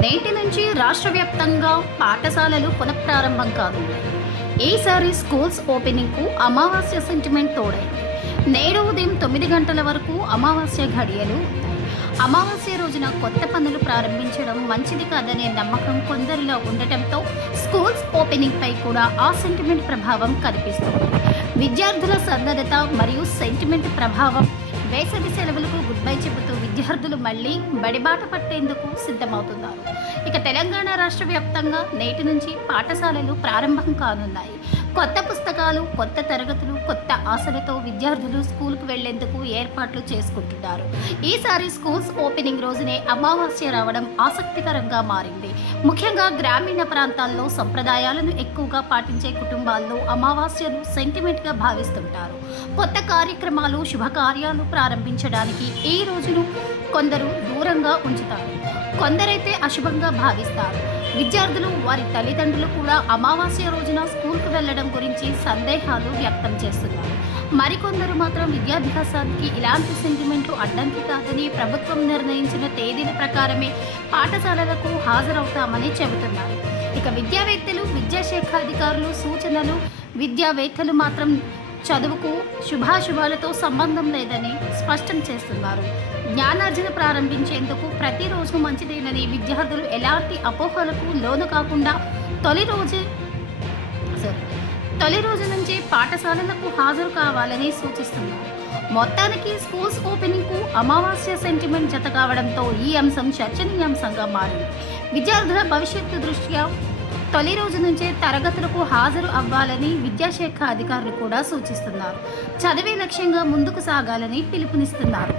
నేటి నుంచి రాష్ట్ర వ్యాప్తంగా పాఠశాలలు పునఃప్రారంభం కానున్నాయి. ఈసారి స్కూల్స్ ఓపెనింగ్కు అమావాస్య సెంటిమెంట్ తోడైంది. నేడు ఉదయం 9 గంటల వరకు అమావాస్య ఘడియలు ఉన్నాయి. అమావాస్య రోజున కొత్త పనులు ప్రారంభించడం మంచిది కాదనే నమ్మకం కొందరిలో ఉండటంతో స్కూల్స్ ఓపెనింగ్ పై కూడా ఆ సెంటిమెంట్ ప్రభావం కనిపిస్తుంది. విద్యార్థుల సన్నద్ధత మరియు సెంటిమెంట్ ప్రభావం వేసవి సెలవులకు గుడ్ బై చెబుతూ విద్యార్థులు మళ్లీ బడిబాట పట్టేందుకు సిద్ధమవుతున్నారు. ఇక తెలంగాణ రాష్ట్ర వ్యాప్తంగా నేటి నుంచి పాఠశాలలు ప్రారంభం కానున్నాయి. కొత్త పుస్తకాలు, కొత్త తరగతులు, కొత్త ఆశలతో విద్యార్థులు స్కూల్కు వెళ్లేందుకు ఏర్పాట్లు చేసుకుంటున్నారు. ఈసారి స్కూల్స్ ఓపెనింగ్ రోజునే అమావాస్య రావడం ఆసక్తికరంగా మారింది. ముఖ్యంగా గ్రామీణ ప్రాంతాల్లో సంప్రదాయాలను ఎక్కువగా పాటించే కుటుంబాల్లో అమావాస్యను సెంటిమెంట్గా భావిస్తుంటారు. కొత్త కార్యక్రమాలు, శుభకార్యాలు ప్రారంభించడానికి ఈ రోజును కొందరు దూరంగా ఉంచుతారు, కొందరైతే అశుభంగా భావిస్తారు. విద్యార్థులు, వారి తల్లిదండ్రులు కూడా అమావాస్య రోజున స్కూల్కు వెళ్లడం గురించి సందేహాలు వ్యక్తం చేస్తున్నారు. మరికొందరు మాత్రం విద్యాభ్యాసానికి ఇలాంటి సెంటిమెంట్లు అడ్డంకి కాదని, ప్రభుత్వం నిర్ణయించిన తేదీల ప్రకారమే పాఠశాలలకు హాజరవుతామని చెబుతున్నారు. ఇక విద్యావేత్తలు, విద్యాశాఖ అధికారులు సూచనలు, విద్యావేత్తలు మాత్రం చదువుకు శుభాశుభాలతో సంబంధం లేదని స్పష్టం చేస్తున్నారు. జ్ఞానార్జన ప్రారంభించేందుకు ప్రతిరోజు మంచిదేనని, విద్యార్థులు ఎలాంటి అపోహలకు లోను కాకుండా తొలి రోజు నుంచే పాఠశాలలకు హాజరు కావాలని సూచిస్తున్నారు. మొత్తానికి స్కూల్స్ ఓపెనింగ్కు అమావాస్య సెంటిమెంట్ జత కావడంతో ఈ అంశం చర్చనీయాంశంగా మారింది. విద్యార్థుల భవిష్యత్తు దృష్ట్యా తొలి రోజు నుంచే తరగతులకు హాజరు అవ్వాలని విద్యాశాఖ అధికారులు కూడా సూచిస్తున్నారు. చదివే లక్ష్యంగా ముందుకు సాగాలని పిలుపునిస్తున్నారు.